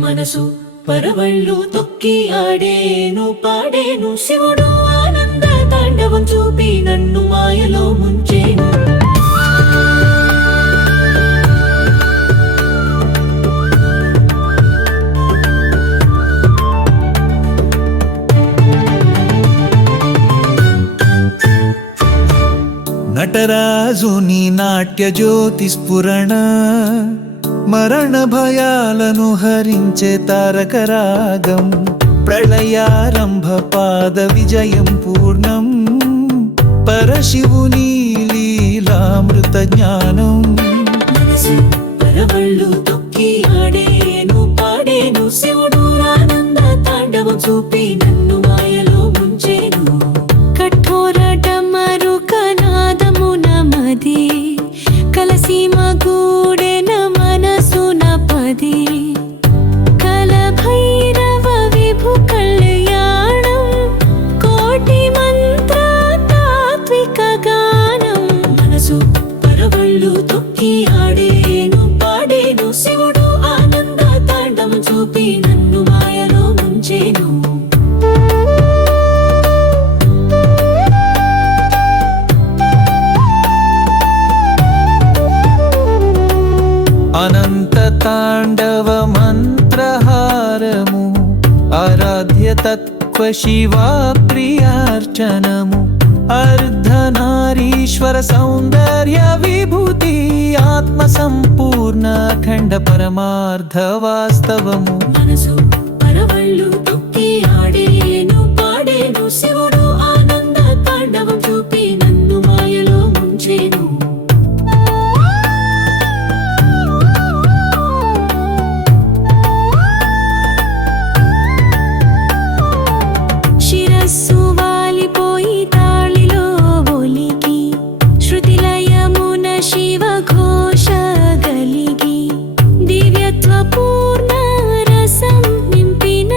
మనసు పరవళ్ళు తొక్కి ఆడేను పాడేను శివుడు ఆనంద తాండవం చూపి నన్ను మాయలో ముంచేను. నటరాజుని నాట్య జ్యోతి స్ఫురణ మరణ భయాలను హరించే తారక రాగం, ప్రళయారంభ పాద విజయం పూర్ణం, పరశివుని లీలామృత జ్ఞానం. మనసు పరవళ్ళు తొక్కి ఆడేను పాడేను శివుడు ఆనంద తాండవం చూపి నన్ను మాయలో ముంచేను. కఠోర డమరుక నాదమున మది కలసి మగూడెన మనసున పది కలభైరవ విభు కళ్యాణం కోటి మంత్ర తాత్విక గానం. మనసు పరవళ్ళు తొక్కి ఆడేను పాడేను శివుడు ఆనంద తాండవం చూపి నన్ను మాయలో ముంచేను. అనంత తాండవ మంత్రహారము ఆరాధ్య తత్వ శివా ప్రియార్చనము, అర్ధనారీశ్వర సౌందర్య విభూతి ఆత్మ సంపూర్ణ అఖండ పరమార్థ వాస్తవము. మనసు పరవళ్ళు తొక్కి ఆడేను పాడేను శివుడు ఆనంద తాండవం చూపి నన్ను మాయలో ముంచేను. శిరస్సు వాలిపోయి తాళిలో ఒలికి శృతిలయమున శివ ఘోష గలిగి దివ్యత్వ పూర్ణ రసం నింపిన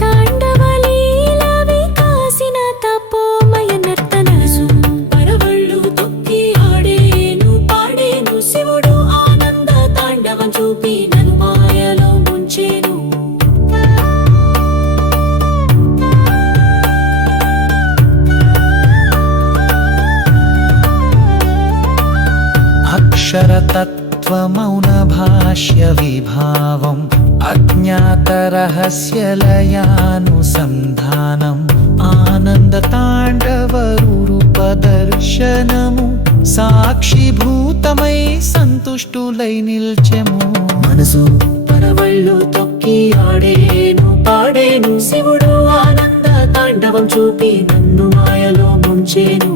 తాండవ లీల వికాసిన తపోమయ నర్తన. పరవళ్ళు తొక్కి ఆడేను పాడేను శివుడు ఆనంద తాండవం చూపి నన్ను మాయలో ముంచేను. అక్షరతత్వ మౌన భాష్య విభావం అజ్ఞాత రహస్య లయానుసంధానం, ఆనంద తాండవ రూప దర్శనము సాక్షిభూతమై సంతుష్టులై నిల్చెము. మనసు పరవళ్ళు తొక్కి ఆడేను పాడేను శివుడు ఆనంద తాండవం చూపి నన్ను మాయలో ముంచేను.